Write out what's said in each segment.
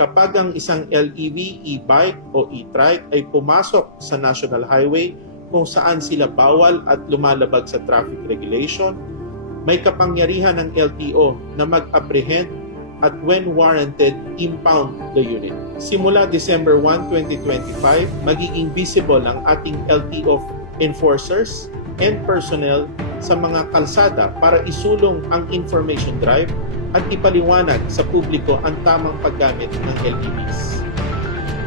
kapag ang isang LEV, e-bike o e-trike ay pumasok sa national highway kung saan sila bawal at lumalabag sa traffic regulation, may kapangyarihan ng LTO na mag-apprehend at when warranted, impound the unit. Simula December 1, 2025, magiging visible ang ating LTO enforcers and personnel sa mga kalsada para isulong ang information drive at ipaliwanag sa publiko ang tamang paggamit ng LEVs.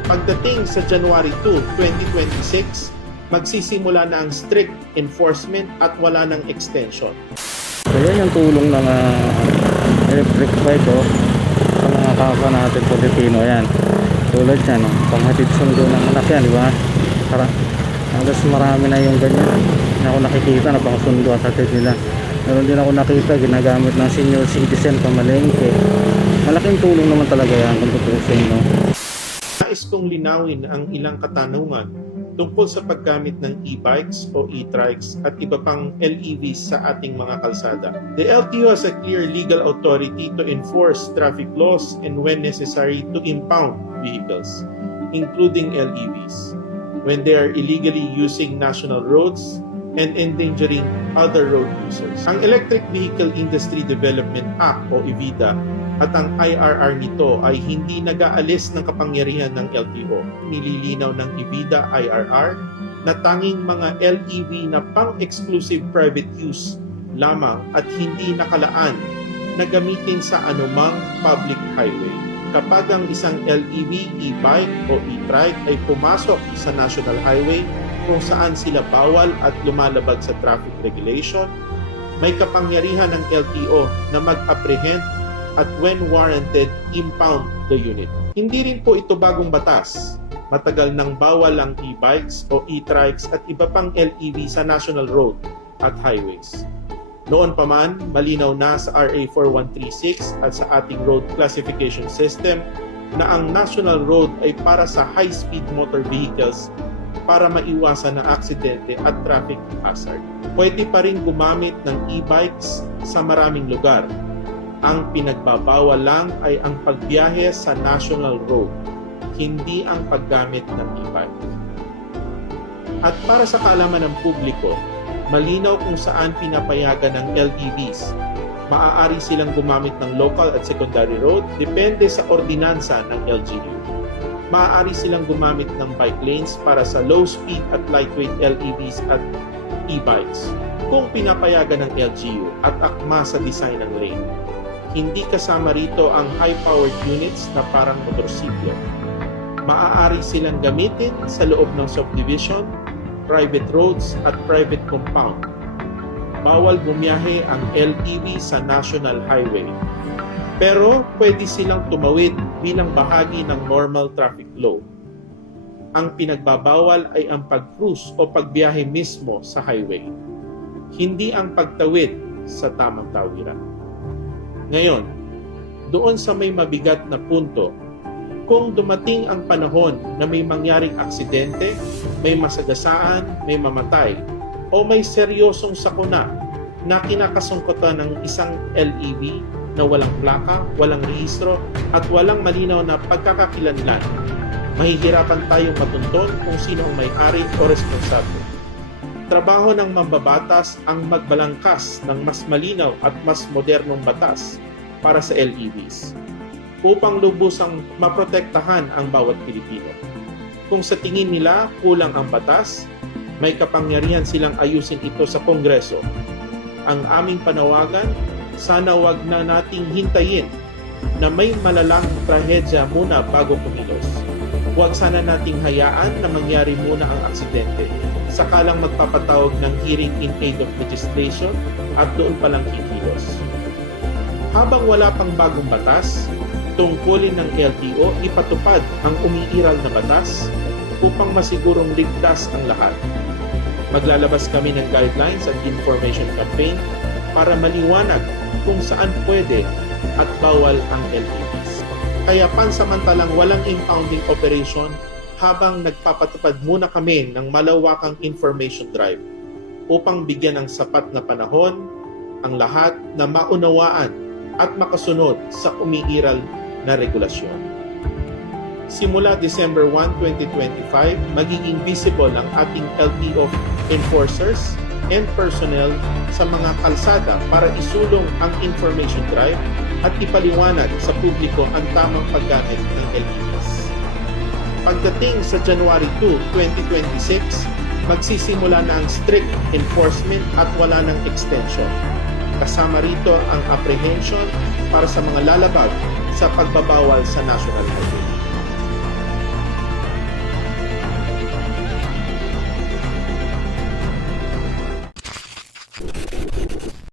Pagdating sa January 2, 2026, magsisimula na ang strict enforcement at wala ng extension. So yan yung tulong ng ah, electric bike oh, sa mga kapwa natin Pilipino. Yan. Tulad yan, oh, panghatid sundo ng anak yan, di ba? Para, halos marami na yung ganyan. Hindi ako nakikita na pang sundo at hatid nila. Meron din ako nakita, ginagamit ng senior citizen pamalengke. Malaking tulong naman talaga yan kung tutusin, no? Nais kong linawin ang ilang katanungan tungkol sa paggamit ng e-bikes o e-trikes at iba pang LEVs sa ating mga kalsada. The LTO has a clear legal authority to enforce traffic laws and when necessary to impound vehicles, including LEVs, when they are illegally using national roads and endangering other road users. Ang Electric Vehicle Industry Development Act o EVIDA at ang IRR nito ay hindi nag-aalis ng kapangyarihan ng LTO. Nililinaw ng EVIDA IRR na tanging mga LEV na pang-exclusive private use lamang at hindi nakalaan na gamitin sa anumang public highway. Kapag ang isang LEV, e-bike o e-trike ay pumasok sa national highway kung saan sila bawal at lumalabag sa traffic regulation, may kapangyarihan ng LTO na mag-apprehend at when warranted, impound the unit. Hindi rin po ito bagong batas. Matagal nang bawal ang e-bikes o e-trikes at iba pang LEV sa national road at highways. Noon pa man, malinaw na sa RA 4136 at sa ating road classification system na ang national road ay para sa high-speed motor vehicles para maiwasan ang aksidente at traffic hazard. Pwede pa rin gumamit ng e-bikes sa maraming lugar. Ang pinagbabawal lang ay ang pagbiyahe sa national road, hindi ang paggamit ng e-bike. At para sa kaalaman ng publiko, malinaw kung saan pinapayagan ng LEVs. Maaari silang gumamit ng local at secondary road depende sa ordinansa ng LGU. Maaari silang gumamit ng bike lanes para sa low speed at lightweight LEVs at e-bikes kung pinapayagan ng LGU at akma sa design ng lane. Hindi kasama rito ang high-powered units na parang motorsiklo. Maaari silang gamitin sa loob ng subdivision, private roads at private compound. Bawal bumiyahe ang LEV sa national highway. Pero pwede silang tumawid bilang bahagi ng normal traffic law. Ang pinagbabawal ay ang pag-cruise o pagbiyahe mismo sa highway, hindi ang pagtawid sa tamang tawiran. Ngayon, doon sa may mabigat na punto, kung dumating ang panahon na may mangyaring aksidente, may masagasaan, may mamatay, o may seryosong sakuna na kinakasungkutan ng isang LEV na walang plaka, walang rehistro, at walang malinaw na pagkakakilanlan, mahihirapan tayong matunton kung sino ang may-ari o responsable. Trabaho ng mambabatas ang magbalangkas ng mas malinaw at mas modernong batas para sa LEVs upang lubusang maprotektahan ang bawat Pilipino. Kung sa tingin nila kulang ang batas, may kapangyarihan silang ayusin ito sa Kongreso. Ang aming panawagan, sana wag na nating hintayin na may malalang trahedya muna bago kumilos. Huwag sana nating hayaan na mangyari muna ang aksidente. Sakalang magpapatawag ng hearing in aid of legislation at doon palang kikilos. Habang wala pang bagong batas, tungkulin ng LTO ipatupad ang umiiral na batas upang masigurong ligtas ang lahat. Maglalabas kami ng guidelines at information campaign para maliwanag kung saan pwede at bawal ang LTVs. Kaya pansamantalang walang impounding operation habang nagpapatupad muna kami ng malawakang information drive upang bigyan ng sapat na panahon ang lahat na maunawaan at makasunod sa umiiral na regulasyon. Simula December 1, 2025, magiging visible ang ating LTO enforcers and personnel sa mga kalsada para isulong ang information drive at ipaliwanag sa publiko ang tamang paggamit ng LTOs. Pagdating sa January 2, 2026, magsisimula na ang strict enforcement at wala ng extension. Kasama rito ang apprehension para sa mga lalabag sa pagbabawal sa national highway.